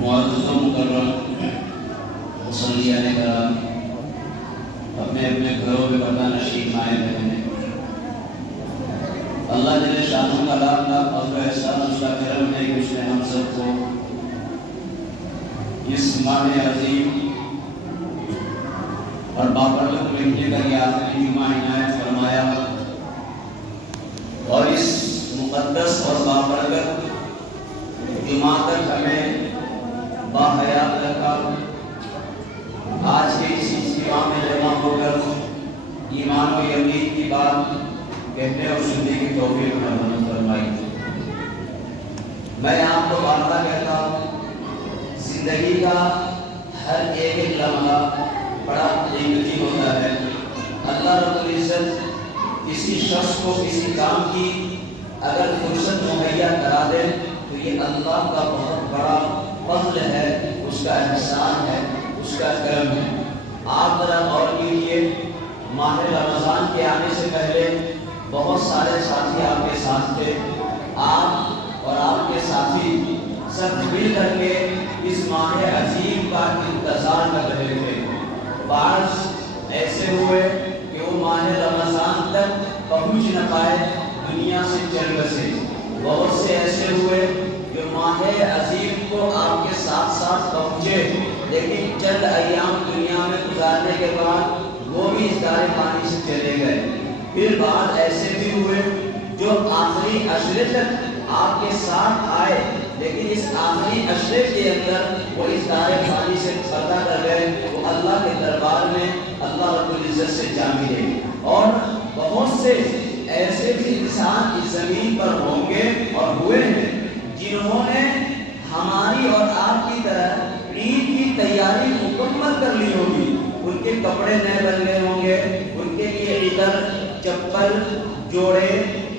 معزز و مکرم مصلیان کرام، اپنے اپنے گھروں میں پردہ نشین مائیں بہنیں، اللہ جل شانہ کا لاکھ لاکھ فضل و احسان اس کا کرم ہے کہ اس نے ہم سب کو اس ماہ عظیم اور بابرکت مہینے کا یہ آخری جمعہ عنایت فرمایا اور اس مقدس اور بابرکت جمعہ تک ہمیں باحیات رکھا۔ آج کے اس اجتماع میں جمع ہو کر ایمان و یقین کی بات کہنے اور سننے کی توفیق عطا فرمائی۔ میں آپ کو بارہا کہتا ہوں، زندگی کا ہر ایک لمحہ بڑا قیمتی ہوتا ہے۔ اللہ رب العزت کسی شخص کو کسی کام کی اگر فرصت مہیا کرا دے تو یہ اللہ کا بہت بڑا فضل ہے، اس کا احسان ہے، اس کا کرم ہے۔ آپ ذرا غور کیجیے، ماہ رمضان کے آنے سے پہلے بہت سارے ساتھی آپ کے ساتھ تھے، آپ اور آپ کے ساتھی سب مل کر کے اس ماہ عظیم کا انتظار کر رہے تھے۔ بعض ایسے ہوئے کہ وہ ماہ رمضان تک پہنچ نہ پائے، دنیا سے چل بسے۔ بہت سے ایسے ہوئے جو ماہ عظیم کو آپ کے ساتھ ساتھ پہنچے، لیکن چند ایام دنیا میں گزارنے کے بعد وہ بھی اس دار پانی سے چلے گئے۔ پھر بعض ایسے بھی ہوئے جو آخری عشرے تک آپ کے ساتھ آئے، لیکن اس آخری عشرے کے اندر وہ اس دار پانی سے پردہ کر گئے، وہ اللہ کے دربار میں اللہ رب العزت سے جا ملے۔ اور بہت سے ایسے بھی انسان اس زمین پر ہوں گے اور ہوئے ہیں جنہوں نے ہماری اور آپ کی طرح عید کی تیاری مکمل کر لی ہوگی۔ ان کے کپڑے نئے بن گئے ہوں گے، ان کے لیے عطر، چپل، جوڑے،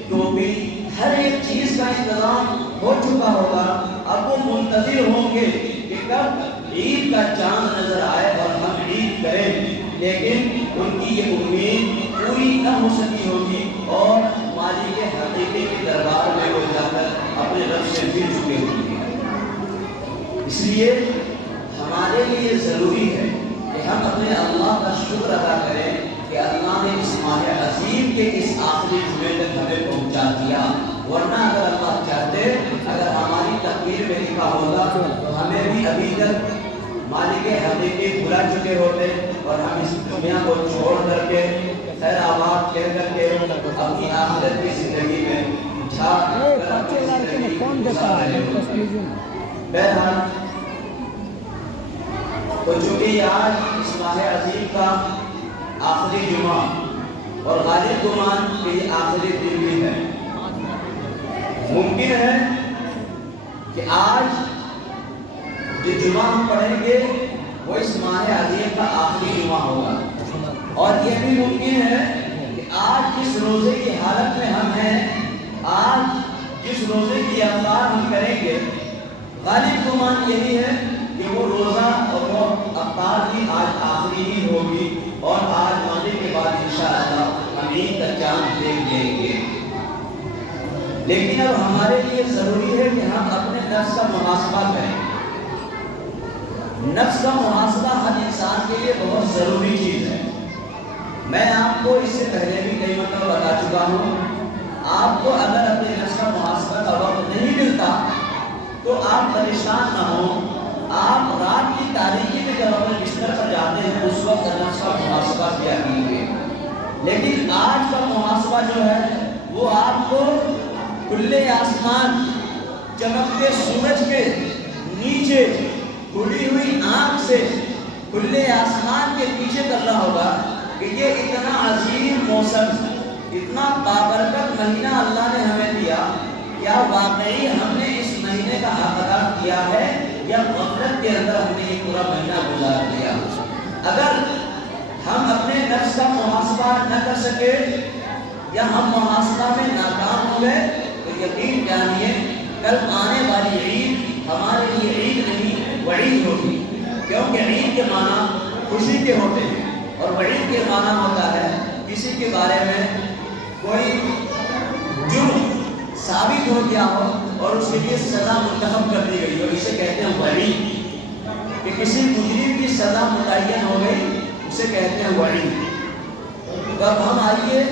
ٹوپی، ہر ایک چیز کا انتظام ہو چکا ہوگا۔ اب وہ منتظر ہوں گے کہ کب عید کا چاند نظر آئے اور ہم عید کریں، لیکن ان کی یہ امید پوری نہ ہو سکی ہوگی اور مالک حقیقی کے دربار میں وہ جا کر اپنے رب سے مل چکے ہوں گے۔ اس لیے ہمارے لیے ضروری ہے کہ ہم اپنے اللہ کا شکر ادا کریں کہ اللہ نے اس ماہ عظیم کے اس آخری جمعے تک ہمیں پہنچا دیا، ورنہ اگر اللہ چاہتے، اگر ہماری تقدیر میں لکھا ہوگا تو ہمیں بھی ابھی تک مالک حقیقی بلا چکے ہوتے اور ہم اس دنیا کو چھوڑ کر کے خیر آباد کہہ کر کے اپنی آخرت کی زندگی میں بہرحال تو چونکہ آج اس ماہ عظیم کا آخری جمعہ اور غالب گمان کہ یہ آخری دن بھی ہے، ممکن ہے کہ آج جو جمعہ ہم پڑھیں گے وہ اس ماہ عظیم کا آخری جمعہ ہوگا، اور یہ بھی ممکن ہے کہ آج جس روزے کی حالت میں ہم ہیں، آج جس روزے کی افطار ہم کریں گے، غالب گمان یہی ہے کہ وہ روزہ اور وہ افطار بھی آج آخری ہی ہوگی، اور آج آنے کے بعد انشاءاللہ ہم عید کا چاند دیکھ لیں گے۔ لیکن اب ہمارے لیے ضروری ہے کہ ہم اپنے نفس کا محاسبہ کریں۔ نفس کا محاسبہ ہر انسان کے لیے بہت ضروری چیز ہے۔ میں آپ کو اس سے پہلے بھی کئی مرتبہ بتا چکا ہوں، آپ کو اگر اپنے نفس کا محاسبہ کا وقت نہیں ملتا تو آپ پریشان نہ ہوں، آپ رات کی تاریکی میں جب اپنے بستر پر جاتے ہیں اس وقت نفس کا محاسبہ کیا کیجیے۔ لیکن آج کا محاسبہ جو ہے وہ آپ کو کھلے آسمان، چمکتے سورج کے نیچے، کھلی ہوئی آنکھ سے کھلے آسمان کے پیچھے کرنا ہوگا کہ یہ اتنا عظیم موسم، اتنا بابرکت مہینہ اللہ نے ہمیں دیا، کیا واقعی ہم نے اس مہینے کا حق ادا کیا ہے یا غفلت کے اندر ہم نے یہ پورا مہینہ گزار دیا؟ اگر ہم اپنے نفس کا محاسبہ نہ کر سکے یا ہم محاسبہ میں ناکام ہو گئے تو یقین جانیے کل آنے والی عید ہمارے لیے عید نہیں وعید ہوگی، کیونکہ عید کے معنی خوشی کے ہوتے ہیں اور وعید کے معنی ہوتا ہے کسی کے بارے میں کوئی جرم ثابت ہو گیا ہو اور اس کے لیے سزا منتخب کر دی گئی ہو، اسے کہتے ہیں وعید۔ سزا متعین ہو گئی اسے کہتے ہیں وعید۔ تو اب ہم آئیے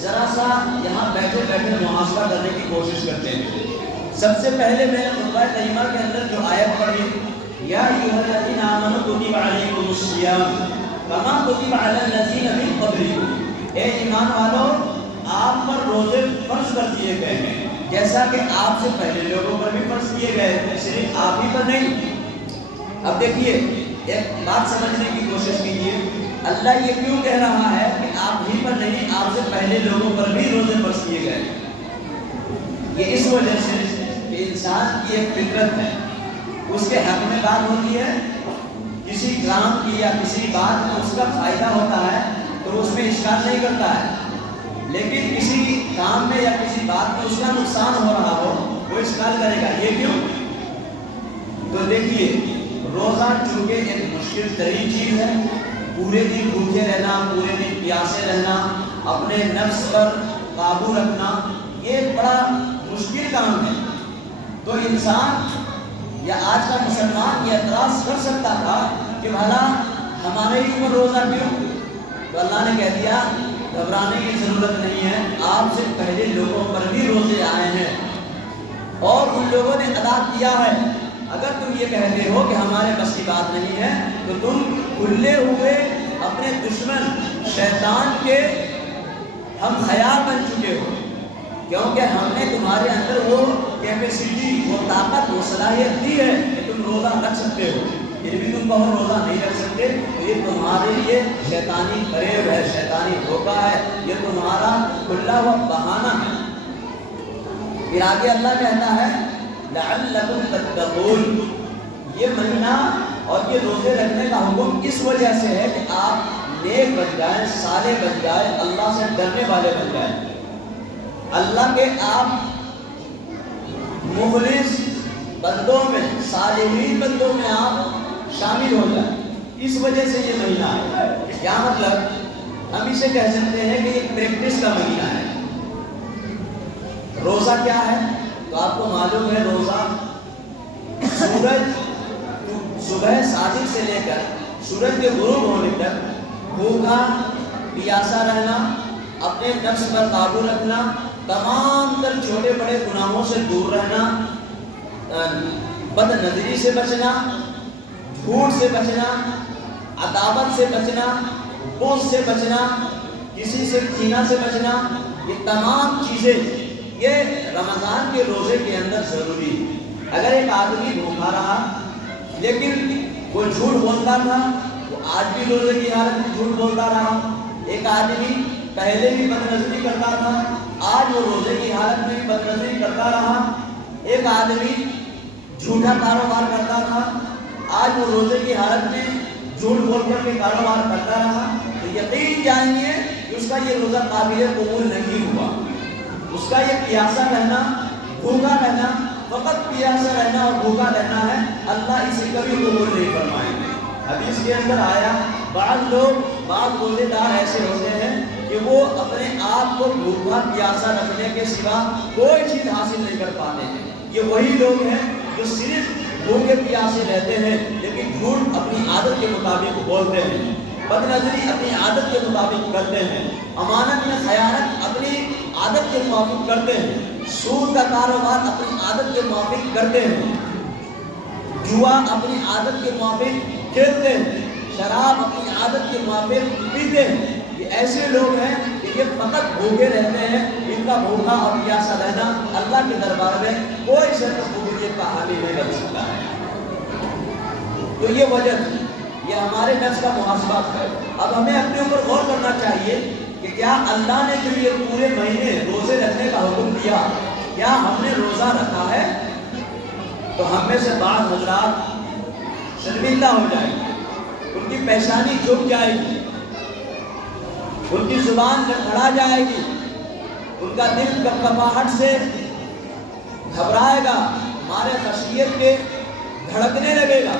ذرا سا یہاں بیٹھے بیٹھے محاسبہ کرنے کی کوشش کرتے ہیں۔ سب سے پہلے میں نے خطبہ طیبہ کے اندر جو آیت پڑھی، یا ایھا الذین آمنوا کتب علیکم الصیام کما کتب علی الذین من قبلکم، اے ایمان والو آپ پر روزے فرض کر دیے گئے ہیں جیسا کہ آپ سے پہلے لوگوں پر بھی فرض کیے گئے ہیں، صرف آپ ہی پر نہیں۔ اب دیکھیے ایک بات سمجھنے کی کوشش کیجیے، اللہ یہ کیوں کہہ رہا ہے کہ آپ ہی پر نہیں، آپ سے پہلے لوگوں پر بھی روزے فرض کیے گئے؟ یہ اس وجہ سے کہ انسان کی ایک فطرت ہے، اس کے حق میں بات ہوتی ہے، کسی کام کی یا کسی بات میں اس کا فائدہ ہوتا ہے تو اس میں اشکال نہیں کرتا ہے، لیکن کسی کام میں یا کسی بات میں اس کا نقصان ہو رہا ہو وہ اشکال کرے گا۔ یہ کیوں؟ تو دیکھیے روزہ چونکہ ایک مشکل ترین چیز ہے، پورے دن بھوکے رہنا، پورے دن پیاسے رہنا، اپنے نفس پر قابو رکھنا، یہ بڑا مشکل کام ہے۔ تو انسان یا آج کا مسلمان یہ اعتراض کر سکتا تھا کہ بھلا ہمارے ہی اوپر روزہ کیوں؟ تو اللہ نے کہہ دیا گھبرانے کی ضرورت نہیں ہے، آپ سے پہلے لوگوں پر بھی روزے آئے ہیں اور ان لوگوں نے ادا کیا ہے۔ اگر تم یہ کہتے ہو کہ ہمارے بس کی بات نہیں ہے تو تم کھلے ہوئے اپنے دشمن شیطان کے ہم خیال بن چکے ہو، کیونکہ ہم نے تمہارے اندر وہ کیپیسٹی، وہ طاقت، وہ صلاحیت دی ہے کہ تم روزہ رکھ سکتے ہو، پھر بھی تم کہو روزہ نہیں رکھ سکتے، تو یہ تمہارے لیے شیطانی فریب ہے، شیطانی دھوکہ ہے، یہ تمہارا کھلا ہوا بہانہ ہے۔ پھر آگے اللہ کہتا ہے لعلکم تتقون، یہ مہینہ اور یہ روزے رکھنے کا حکم اس وجہ سے ہے کہ آپ نیک بن جائیں، صالح بن جائیں، اللہ سے ڈرنے والے بن جائیں، اللہ کے آپ مخلص بندوں میں، صالحین بندوں میں آپ شامل ہو جائیں۔ اس وجہ سے یہ مہینہ ہے۔ کیا مطلب؟ ہم اسے کہہ سکتے ہیں کہ یہ پریکٹس کا مہینہ ہے۔ روزہ کیا ہے؟ تو آپ کو معلوم ہے روزہ سورج صبح صادق سے لے کر سورج کے غروب ہونے تک بھوکا پیاسا رہنا، اپنے نفس پر قابو رکھنا، تمام تر چھوٹے بڑے گناہوں سے دور رہنا، بد نظری سے بچنا، جھوٹ سے بچنا، عداوت سے بچنا، بغض سے بچنا، کسی سے کینہ سے بچنا، یہ تمام چیزیں یہ رمضان کے روزے کے اندر ضروری ہے۔ اگر ایک آدمی بھوکا رہا لیکن وہ جھوٹ بولتا تھا، وہ آج بھی روزے کی حالت میں جھوٹ بولتا رہا۔ ایک آدمی پہلے بھی بدنظری کرتا تھا، آج وہ روزے کی حالت میں بھی بدنظری کرتا رہا۔ ایک آدمی جھوٹا کاروبار کرتا تھا، آج وہ روزے کی حالت میں جھوٹ بول کر کے کاروبار کرتا رہا، تو یقین جانیے کہ اس کا یہ روزہ قابل قبول نہیں ہوا۔ اس کا یہ پیاسا رہنا، بھوکا رہنا، فقط پیاسا رہنا اور بھوکا رہنا ہے، اللہ اسے کبھی قبول نہیں فرمائیں گے۔ حدیث کے اندر آیا بعض روزے دار ایسے ہوتے ہیں کہ وہ اپنے آپ کو بھوکا پیاسا رکھنے کے سوا کوئی چیز حاصل نہیں کر پاتے ہیں۔ یہ وہی لوگ ہیں جو صرف بھوکے پیاسے رہتے ہیں لیکن جھوٹ اپنی عادت کے مطابق بولتے ہیں، بد نظری اپنی عادت کے مطابق کرتے ہیں، امانت میں خیانت اپنی عادت کے موافق کرتے ہیں، سود کا کاروبار اپنی عادت کے موافق کرتے ہیں، جوا اپنی عادت کے موافق کھیلتے ہیں، شراب اپنی عادت کے موافق پیتے ہیں۔ یہ ایسے لوگ ہیں کہ یہ فقط بھوکے رہتے ہیں، ان کا بھوکا اور پیاسا رہنا اللہ کے دربار میں کوئی شرط قبولیت کا حامی نہیں بن سکتا ہے۔ تو یہ وجہ تھی، یہ ہمارے نفس کا محاسبہ ہے۔ اب ہمیں اپنے اوپر غور کرنا چاہیے کہ کیا اللہ نے جو یہ پورے مہینے روزے رکھنے کا حکم دیا، کیا ہم نے روزہ رکھا ہے؟ تو ہم میں سے بعض حضرات شرمندہ ہو جائیں گے، ان کی پیشانی جھک جائے گی، ان کی زبان لڑکھڑا جائے گی، ان کا دل کپکپاہٹ سے گھبرائے گا، ہمارے خشیت کے دھڑکنے لگے گا،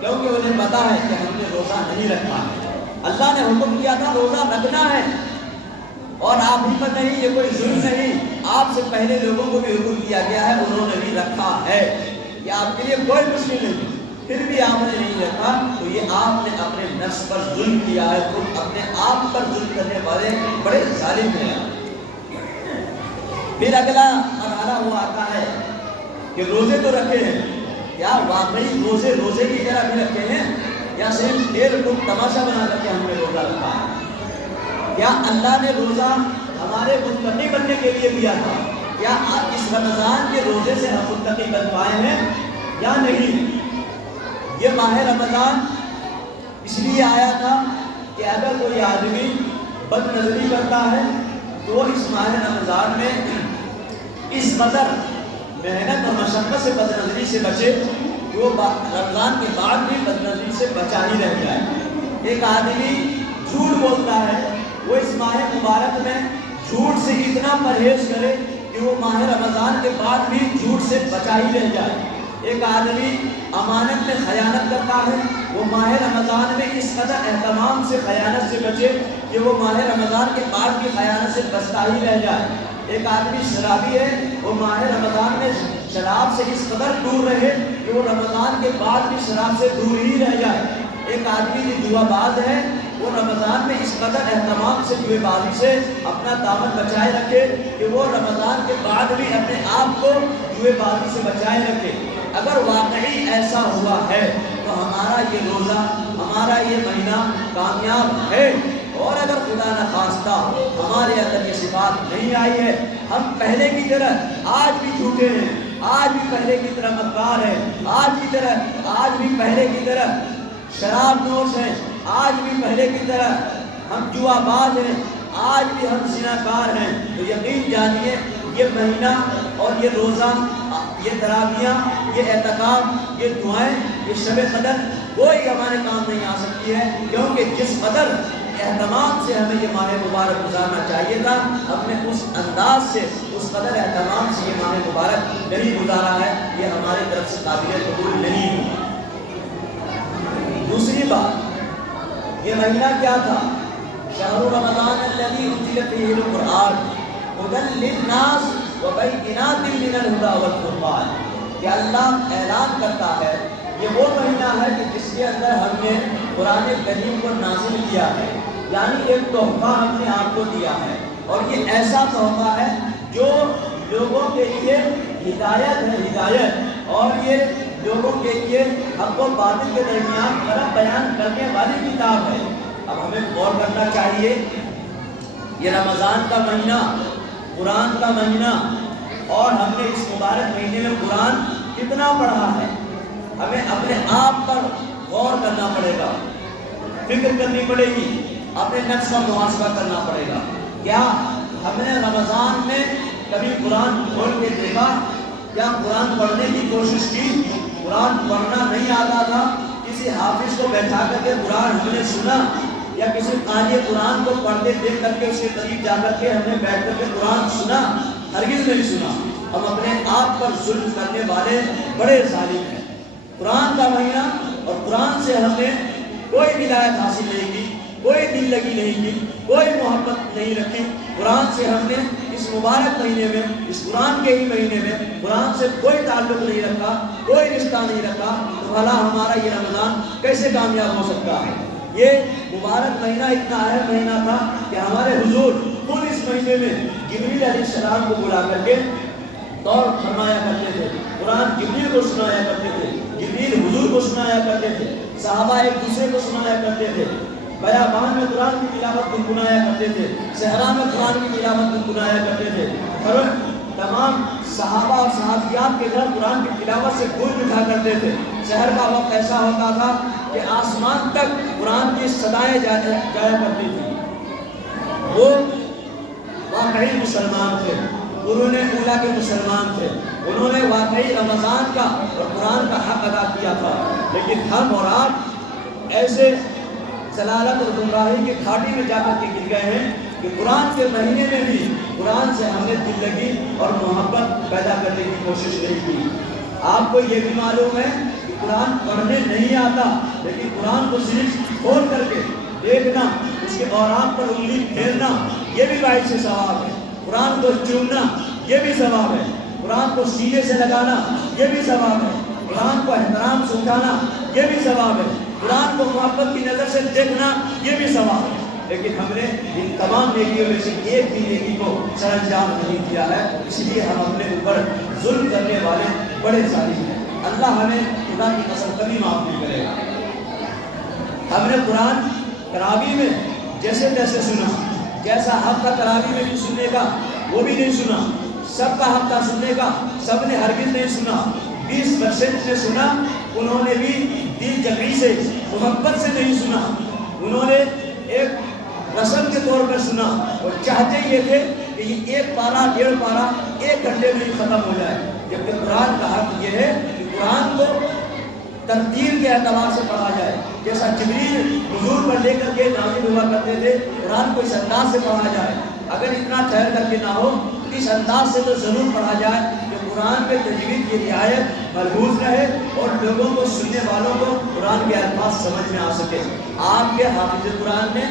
کیونکہ انہیں پتا ہے کہ ہم نے روزہ نہیں رکھا ہے۔ اللہ نے حکم کیا تھا روزہ رکھنا ہے، اور آپ ہی پر نہیں، یہ کوئی ظلم نہیں، آپ سے پہلے لوگوں کو بھی حکم دیا گیا ہے، انہوں نے بھی رکھا ہے، یہ آپ کے لیے کوئی مشکل نہیں۔ پھر بھی آپ نے نہیں رکھا تو یہ آپ نے اپنے نفس پر ظلم کیا ہے، خود اپنے آپ پر ظلم کرنے والے بڑے ظالم ہیں۔ پھر اگلا مرحلہ وہ آتا ہے کہ روزے تو رکھے ہیں، کیا واقعی روزے کی طرح بھی رکھے ہیں یا صرف کھیل کود تماشا بنا کر کے ہم نے روزہ رکھا ہے؟ کیا اللہ نے روزہ ہمارے متقی بننے کے لیے دیا تھا؟ کیا اس رمضان کے روزے سے ہم متقی بن پائے ہیں یا نہیں؟ یہ ماہ رمضان اس لیے آیا تھا کہ اگر کوئی آدمی بد نظری کرتا ہے تو اس ماہ رمضان میں اس قدر محنت اور مشقت سے بد نظری سے بچے کہ وہ رمضان کے بعد بھی بد نظری سے بچا ہی رہ جائے۔ ایک آدمی جھوٹ بولتا ہے، وہ اس ماہ مبارک میں جھوٹ سے اتنا پرہیز کرے کہ وہ ماہ رمضان کے بعد بھی جھوٹ سے بچا ہی رہ جائے۔ ایک آدمی امانت میں خیانت کرتا ہے، وہ ماہ رمضان میں اس قدر اہتمام سے خیانت سے بچے کہ وہ ماہ رمضان کے بعد بھی خیانت سے بچتا ہی رہ جائے۔ ایک آدمی شرابی ہے، وہ ماہ رمضان میں شراب سے اس قدر دور رہے کہ وہ رمضان کے بعد بھی شراب سے دور ہی رہ جائے۔ ایک آدمی جو جوا باز ہے، وہ رمضان میں اس قدر اہتمام سے جوئے بازی سے اپنا دامن بچائے رکھے کہ وہ رمضان کے بعد بھی اپنے آپ کو جوئے بازی سے بچائے رکھے۔ اگر واقعی ایسا ہوا ہے تو ہمارا یہ روزہ، ہمارا یہ مہینہ کامیاب ہے، اور اگر خدا نخواستہ ہمارے اندر یہ صفات نہیں آئی ہے، ہم پہلے کی طرح آج بھی جھوٹے ہیں، آج بھی پہلے کی طرح مکار ہیں، آج بھی پہلے کی طرح شراب نوش ہیں، آج بھی پہلے کی طرح ہم جوا باز ہیں، آج بھی ہم زنا کار ہیں، تو یقین جانیے یہ مہینہ اور یہ روزہ، یہ تراویحاں، یہ اعتکاف، یہ دعائیں، یہ شب قدر کوئی ہمارے کام نہیں آ سکتی ہے، کیونکہ جس قدر اہتمام سے ہمیں یہ ماہ مبارک گزارنا چاہیے تھا، ہم نے اس انداز سے، اس قدر اہتمام سے یہ ماہ مبارک نہیں گزارا ہے، یہ ہماری طرف سے قابل قبول نہیں ہے۔ دوسری بات، یہ مہینہ کیا تھا؟ شہر رمضان الذی انزل فیہ القرآن ھدی للناس وبینات من الہدی والفرقان، کہ اللہ اعلان کرتا ہے یہ وہ مہینہ ہے کہ جس کے اندر ہم نے قرآن کریم کو نازل کیا ہے، یعنی ایک تحفہ ہم نے آپ کو دیا ہے، اور یہ ایسا تحفہ ہے جو لوگوں کے لیے ہدایت ہے، ہدایت، اور یہ لوگوں کے لیے حق و باطل کے درمیان فرق بیان کرنے والی کتاب ہے۔ اب ہمیں غور کرنا چاہیے، یہ رمضان کا مہینہ، قرآن کا مہینہ، اور ہم نے اس مبارک مہینے میں قرآن کتنا پڑھا ہے؟ ہمیں اپنے آپ پر غور کرنا پڑے گا، فکر کرنی پڑے گی، اپنے نفس کا محاسبہ کرنا پڑے گا۔ کیا ہم نے رمضان میں کبھی قرآن کھول کے دیکھا یا قرآن پڑھنے کی کوشش کی؟ قرآن پڑھنا نہیں آتا تھا، کسی حافظ کو بیٹھا کر کے قرآن ہم نے سنا، یا کسی قاری قرآن کو پڑھتے دیکھ کر کے اس کے قریب جا کر کے ہم نے بیٹھ کر کے قرآن سنا؟ ہرگز نہیں سنا۔ ہم اپنے آپ پر ظلم کرنے والے بڑے ظالم ہیں۔ قرآن کا مہینہ، اور قرآن سے ہم نے کوئی ہدایت حاصل نہیں کی، کوئی دل لگی نہیں کی، کوئی محبت نہیں رکھی۔ قرآن سے ہم نے اس مبارک مہینے میں، اس قرآن کے ہی مہینے میں قرآن سے کوئی تعلق نہیں رکھا، کوئی رشتہ نہیں رکھا، تو بھلا ہمارا یہ رمضان کیسے کامیاب ہو سکتا ہے؟ یہ مبارک مہینہ اتنا اہم مہینہ تھا کہ ہمارے حضور خود اس مہینے میں جبریل علیہ السلام کو بلا کر کے دور فرمایا کرتے تھے، قرآن جبریل کو سنایا کرتے تھے، جبریل حضور کو سنایا کرتے تھے، صحابہ ایک دوسرے کو سنایا کرتے تھے، بیابان میں قرآن کی تلاوت گنگنایا کرتے تھے، صحرا میں قرآن کی تلاوت گنگنایا کرتے تھے، اور تمام صحابہ اور صحابیات کے گھر قرآن کی تلاوت سے گونج اٹھا کرتے تھے۔ شہر کا وقت ایسا ہوتا تھا کہ آسمان تک قرآن کی صدائیں جایا کرتی تھی۔ وہ واقعی مسلمان تھے، قرون اولیٰ کے مسلمان تھے، انہوں نے واقعی رمضان کا اور قرآن کا حق ادا کیا تھا، لیکن ہم اور آپ ایسے ضلالت اور گمراہی کی کھاٹی میں جا کر کے گر گئے ہیں کہ قرآن کے مہینے میں بھی قرآن سے ہم نے دل لگی اور محبت پیدا کرنے کی کوشش نہیں کی۔ آپ کو یہ بھی معلوم ہے کہ قرآن پڑھنے نہیں آتا، لیکن قرآن کو صرف کھول کر کے دیکھنا، اس کے اوراق پر انگلی پھیرنا، یہ بھی باعث ثواب ہے۔ قرآن کو چومنا، یہ بھی ثواب ہے۔ قرآن کو سینے سے لگانا، یہ بھی ثواب ہے۔ قرآن کو احترام سے اٹھانا یہ بھی ثواب ہے، قرآن کو محبت کی نظر سے دیکھنا یہ بھی ثواب ہے، لیکن ہم نے ان تمام نیکیوں میں سے ایک بھی نیکی کو سر انجام نہیں دیا ہے، اس لیے ہم اپنے اوپر ظلم کرنے والے بڑے ظالم ہیں۔ اللہ ہمیں خدا کی قسم کبھی معاف نہیں کرے گا۔ ہم نے قرآن تراویح میں جیسے تیسے سنا، جیسا حق تھا تراویح میں بھی سننے کا وہ بھی نہیں سنا، سب کا حق تھا سننے کا، سب نے ہرگز نہیں سنا، 20% نے سنا، انہوں نے بھی دل جمعی سے محبت سے نہیں سنا، انہوں نے ایک رسم کے طور پر سنا اور چاہتے یہ تھے کہ یہ 1 پارہ 1.5 پارہ 1 گھنٹے میں ہی ختم ہو جائے، جبکہ قرآن کا حق یہ ہے کہ قرآن کو ترتیل کے اعتبار سے پڑھا جائے، جیسا جبریل حضور پر لے کر کے نازل ہوا کرتے تھے، قرآن کو اس انداز سے پڑھا جائے، اگر اتنا ٹھہر کر کے نہ ہو تو اس انداز سے تو ضرور پڑھا جائے کہ قرآن کے تجوید کی رعایت ملحوظ رہے اور لوگوں کو سننے والوں کو قرآن کے الفاظ سمجھ میں آ سکے۔ آپ کے حافظ قرآن نے،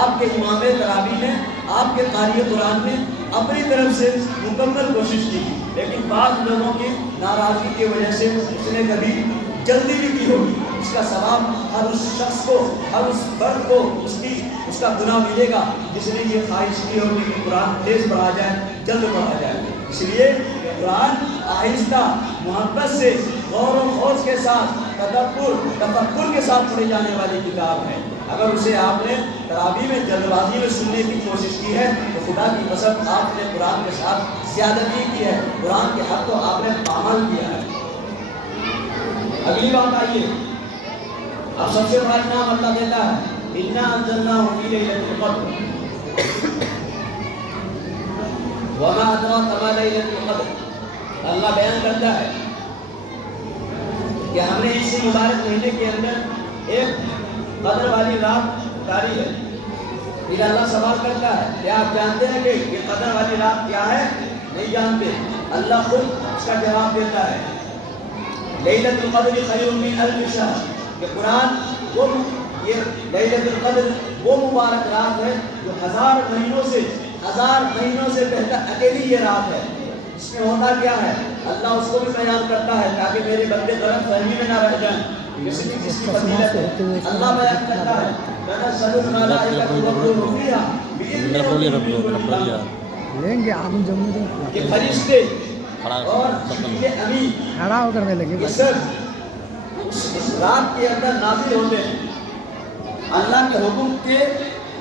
آپ کے امام تراویح نے، آپ کے قاری قرآن نے اپنی طرف سے مکمل کوشش کی، لیکن بعض لوگوں کی ناراضگی کی وجہ سے اس نے کبھی جلدی بھی کی ہوگی، اس کا ثواب ہر اس شخص کو، ہر اس فرد کو اس کا گناہ ملے گا جس نے یہ خواہش کی ہوگی کہ قرآن تیز پڑھا جائے، جلد پڑھا جائے۔ اس لیے کہ قرآن آہستہ محبت سے غور و خوض کے ساتھ تفکر کے ساتھ پڑھی جانے والی کتاب ہے۔ اگر اسے آپ نے تراویح میں جلد بازی میں سننے کی کوشش کی ہے تو خدا کی قسم آپ نے قرآن کے ساتھ زیادتی کی ہے، قرآن کے حق کو آپ نے پامال کیا ہے۔ اگلی بات آئیے، اب سب سے بڑا انعام اللہ دیتا ہے، اِنَّا أَنزَلْنَاهُ فِي لَيْلَةِ الْقَدْرِ وَمَا أَدْرَاكَ مَا لَيْلَةُ الْقَدْرِ۔ اللہ بیان کرتا ہے کہ ہم نے اسی مبارک مہینے کے اندر ایک قدر والی رات اتاری ہے۔ پھر اللہ سوال کرتا ہے کہ آپ جانتے ہیں کہ یہ قدر والی رات کیا ہے؟ نہیں جانتے، اللہ خود اس کا جواب دیتا ہے، لیلۃ القدر خیر من الف شہر، کہ قرآن یہ لیلۃ القدر وہ مبارک رات ہے جو 1000 مہینوں سے بہتر اکیلی یہ رات ہے۔ اس میں ہوتا کیا ہے اللہ اس کو بھی بیان کرتا ہے تاکہ میرے بندے غلط فہمی میں نہ رہ جائیں، کس کی فضیلت ہے اللہ بیان کرتا ہے، تنزل الملائکۃ والروح فیہا لیں گے آپ جمہوری کہ فرشتے اور جبریل امین کھڑا ہو کر میں لگے یہ سب اس رات کے اندر نازل ہوتے ہیں، اللہ کے حکم کے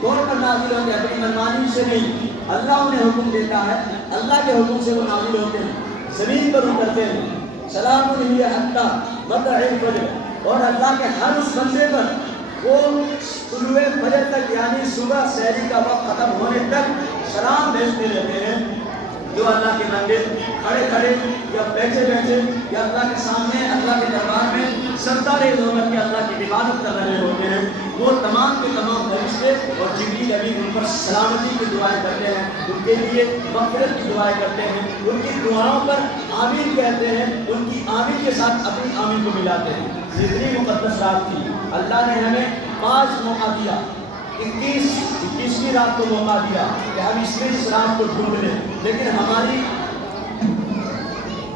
طور پر نازل ہوتے ہیں، اپنی منمانی سے نہیں، اللہ انہیں حکم دیتا ہے، اللہ کے حکم سے وہ نازل ہوتے ہیں، زمین پر اترتے ہیں، سلام ہی حتی مطلع الفجر، اور اللہ کے ہر اس بندے پر وہ طلوع فجر تک یعنی صبح سحری کا وقت ختم ہونے تک سلام بھیجتے رہتے ہیں۔ جو اللہ کے بندے کھڑے یا بیٹھے یا اللہ کے سامنے اللہ کے دربار میں سجدہ ریز ہو کر کے اللہ کی عبادت کر رہے ہوتے ہیں، وہ تمام کے تمام فرشتے اور جبریل امین ان پر سلامتی کی دعائیں کرتے ہیں، ان کے لیے مغفرت کی دعائیں کرتے ہیں، ان کی دعاؤں پر آمین کہتے ہیں، ان کی آمین کے ساتھ اپنی آمین کو ملاتے ہیں۔ اتنی مقدس رات تھی، اللہ نے ہمیں 5 موقع دیا، 21ویں رات کو موقع دیا کہ ہم اس میں اس رات کو ڈھونڈ لیں، لیکن ہماری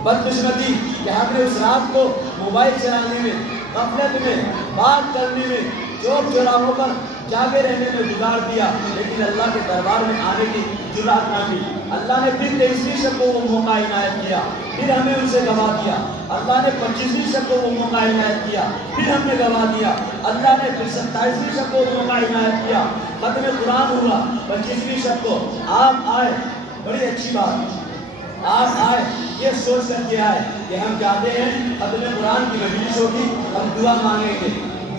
بدقسمتی کہ ہم نے اس رات کو موبائل چلانے میں، غفلت میں، بات کرنے میں، چوک چوراہوں پر جاگے رہنے میں گزار دیا، لیکن اللہ کے دربار میں آنے کی جرات نہ کی۔ اللہ نے پھر 23ویں شب کو وہ موقع عنایت کیا، پھر ہمیں اسے گوا دیا۔ اللہ نے 25ویں شب کو وہ موقع عنایت کیا، پھر ہم نے گوا دیا۔ اللہ نے پھر 27ویں شب کو وہ موقع عنایت کیا، ختم قرآن ہوا 25ویں شب کو۔ آپ آئے، بڑی اچھی بات، آپ آئے یہ سوچ کر کے آئے کہ ہم چاہتے ہیں ختم قرآن کی مجلس ہوگی، ہم دعا مانگیں گے،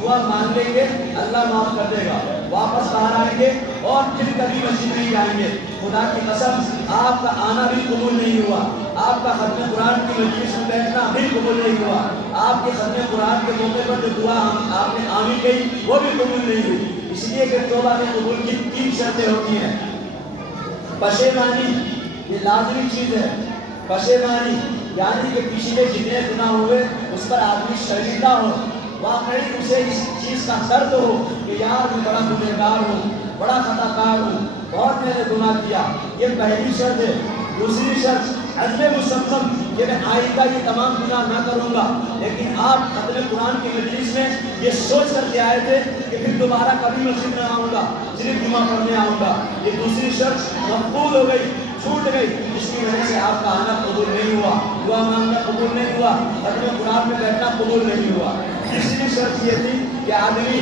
دعا مانگ لیں گے، اللہ معاف کر دے گا، واپس باہر آئیں گے اور پھر کبھی مسجد نہیں جائیں گے۔ خدا کی قسم آپ کا آنا بھی قبول نہیں ہوا، آپ کا ختم قرآن کی مجلس میں بیٹھنا بھی قبول نہیں ہوا، آپ کے ختم قرآن کے موقع پر جو دعا آپ نے آمین کہی وہ بھی قبول نہیں ہوئی، اس لیے کہ توبہ میں قبول کی 3 شرطیں ہوتی ہیں۔ پشیمانی یہ لازمی چیز ہے، پشیمانی یعنی کہ پچھلے جتنے گناہ ہوئے اس پر آدمی شرمندہ ہو، واقعی اسے اس چیز کا درد ہو کہ یار میں بڑا گنہگار ہوں، بڑا خطا کار ہوں، بہت میں نے گناہ کیا، یہ پہلی شرط ہے۔ دوسری شرط عزم مسلم کہ میں آئندہ یہ تمام گناہ نہ کروں گا، لیکن آپ ختم قرآن کی مجلس میں یہ سوچ کر کے آئے تھے کہ پھر دوبارہ کبھی مسجد میں آؤں گا، صرف جمعہ پڑھنے آؤں گا، یہ دوسری شرط مقبول ہو گئی، چھوٹ گئی، اس کی وجہ سے آپ کا آنا قبول نہیں ہوا، دعا مانگنا قبول نہیں ہوا، ختم قرآن میں بیٹھنا قبول نہیں ہوا۔ تیسری شرط یہ تھی کہ آدمی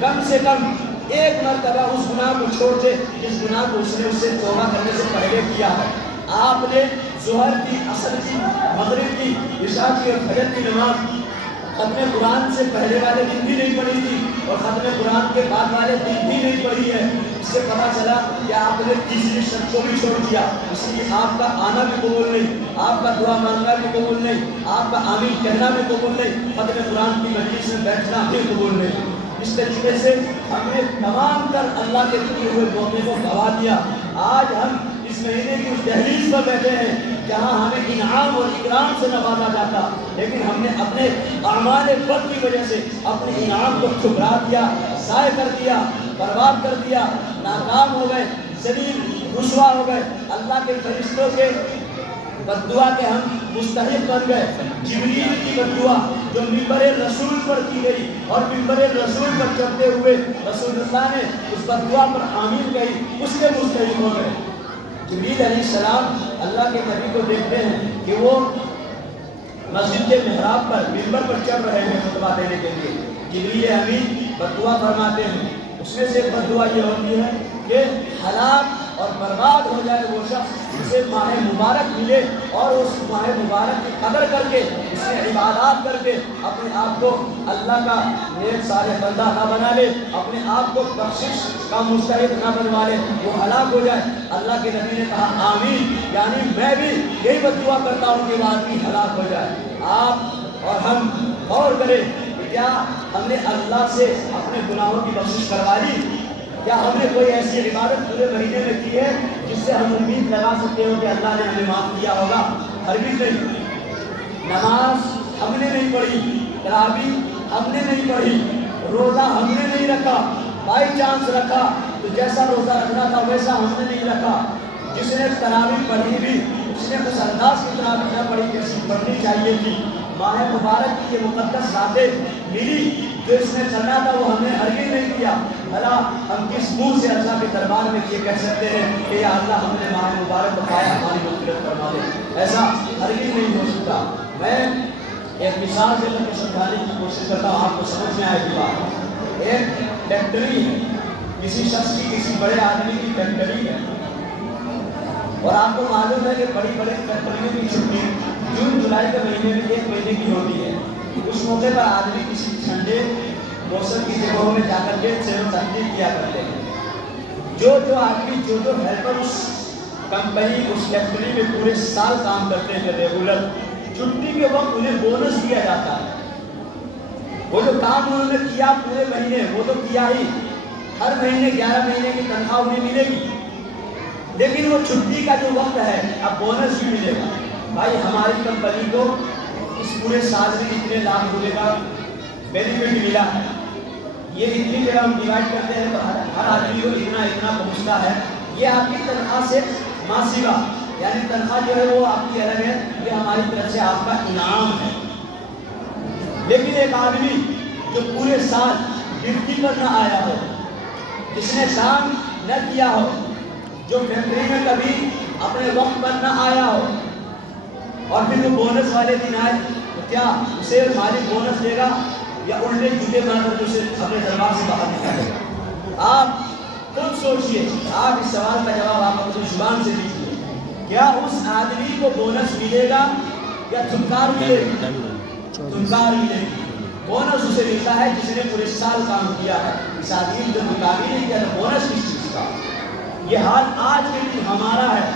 کم سے کم ایک مرتبہ اس گناہ کو چھوڑ دے جس گناہ کو اس نے توبہ کرنے سے پہلے کیا ہے۔ آپ نے ظہر کی، عصر کی، مغرب کی، عشاء کی اور فجر کی نماز ختم قرآن سے پہلے والے دن بھی نہیں پڑھی تھی اور ختم قرآن کے بعد والے دن بھی نہیں پڑھی ہے۔ اس سے پتہ چلا کہ آپ نے تیسری شرط کو بھی چھوڑ دیا، اس لیے آپ کا آنا بھی قبول نہیں، آپ کا دعا مانگنا بھی قبول نہیں، آپ کا آمین کہنا بھی قبول نہیں، ختم قرآن کی مجلس میں بیٹھنا بھی قبول نہیں۔ اس طریقے سے ہم نے تمام تر اللہ کے دیے ہوئے موقع کو گوا دیا۔ آج ہم اس مہینے کی اس دہلیز پر بیٹھے ہیں جہاں ہمیں انعام اور اکرام سے نوازا جاتا، لیکن ہم نے اپنے اعمال بد کی وجہ سے اپنے انعام کو ٹھکرا دیا، ضائع کر دیا، برباد کر دیا، ناکام ہو گئے، ذلیل رسوا ہو گئے، اللہ کے فرشتوں کے بددعا کے ہم مستحق بن گئے۔ جبریل کی بددعا جو منبر رسول پر کی گئی اور منبر رسول پر چڑھتے ہوئے رسول اللہ نے اس بددعا پر آمین کہی، اس کے مستحق ہو گئے۔ جبریل علیہ السلام اللہ کے نبی کو دیکھتے ہیں کہ وہ مسجد کے محراب پر منبر پر چڑھ رہے ہیں خطبہ دینے کے لیے۔ جبریل امین بددعا فرماتے ہیں، اس میں سے ایک بددعا یہ ہوتی ہے کہ ہلاک اور برباد ہو جائے وہ شخص جسے ماہ مبارک ملے اور اس ماہ مبارک کی قدر کر کے اس میں عبادات کر کے اپنے آپ کو اللہ کا نیک صالح بندہ نہ بنا لے، اپنے آپ کو بخشش کا مستحق نہ بنوا لے، وہ ہلاک ہو جائے۔ اللہ کے نبی نے کہا آمین، یعنی میں بھی یہی بددعا کرتا ہوں کہ وہ آدمی ہلاک ہو جائے۔ آپ اور ہم غور کریں کہ کیا ہم نے اللہ سے اپنے گناہوں کی بخشش کروا لی؟ کیا ہم نے کوئی ایسی عبادت پورے مہینے میں کی ہے جس سے ہم امید لگا سکتے ہو کہ اللہ نے ہمیں معاف کیا ہوگا؟ ہرگز نہیں۔ نماز ہم نے نہیں پڑھی، تراویح ہم نے نہیں پڑھی، روزہ ہم نے نہیں رکھا، بائی چانس رکھا تو جیسا روزہ رکھنا تھا ویسا ہم نے نہیں رکھا۔ جس نے تراویح پڑھی بھی اس نے اس انداز کی تراویح نہ پڑھی جیسی پڑھنی چاہیے تھی۔ ماہ مبارک کی یہ مقدس راتیں ملی، جو اس نے کرنا تھا وہ ہم نے ہرگز نہیں کیا۔ بھلا ہم کس منہ سے اللہ کے دربار میں یہ کہہ سکتے ہیں کہ یا اللہ ہم نے ماہ مبارک کو پایا، ہماری مغفرت فرما دے؟ ایسا ہرگز نہیں ہو سکتا۔ میں ایک مثال دے کر کے سمجھانے کی کوشش کرتا ہوں، آپ کو سمجھ میں آئے گی بات۔ ایک فیکٹری ہے، کسی شخص کی، کسی بڑے آدمی کی فیکٹری ہے، اور آپ کو معلوم ہے کہ بڑی بڑی فیکٹریوں کی چھٹی جون جولائی کے مہینے میں 1 مہینے کی ہوتی ہے۔ اس موقع پر آدمی کسی ٹھنڈے موسم کی جگہوں میں جا کر کے سیر و تفریح کیا کرتے ہیں۔ جو آدمی جو ہیلپر اس کمپنی اس فیکٹری میں پورے سال کام کرتے ہیں ریگولر، چھٹی کے وقت انہیں بونس دیا جاتا ہے۔ وہ جو کام انہوں نے کیا پورے مہینے وہ تو کیا ہی، ہر مہینے 11 مہینے کی تنخواہ انہیں ملے گی، لیکن وہ چھٹی کا جو وقت ہے اب بونس بھی ملے گا۔ بھائی ہماری کمپنی کو اس پورے سال میں اتنے لاکھ روپے کا بینیفٹ ملا ہے، یہ اتنی جگہ ہم ڈیوائڈ کرتے ہیں تو ہر آدمی کو اتنا پہنچتا ہے، یہ آپ کی تنخواہ سے ماسیوا، یعنی تنخواہ جو ہے وہ آپ کی الگ ہے، یہ ہماری طرف سے آپ کا انعام ہے۔ لیکن ایک آدمی جو پورے سال ڈیوٹی پر نہ آیا ہو، جس نے کام نہ کیا ہو، جو فیکٹری میں کبھی اپنے وقت پر نہ آیا ہو، اور پھر وہ بونس والے دن آئے تو کیا اسے مالک بونس دے گا یا الٹے جوتے مار کر اسے اپنے دربار سے باہر نکالے گا؟ آپ خود سوچئے، آپ اس سوال کا جواب آپ اپنی زبان سے دیجیے۔ کیا اس آدمی کو بونس ملے گا یا تھنکار ملے گی؟ تھنکار ملے گی۔ بونس اسے ملتا ہے جس نے پورے سال کام کیا ہے، اس آدمی جو تھنکار نہیں کیا تو بونس کس چیز کا؟ یہ حال آج کے دن ہمارا ہے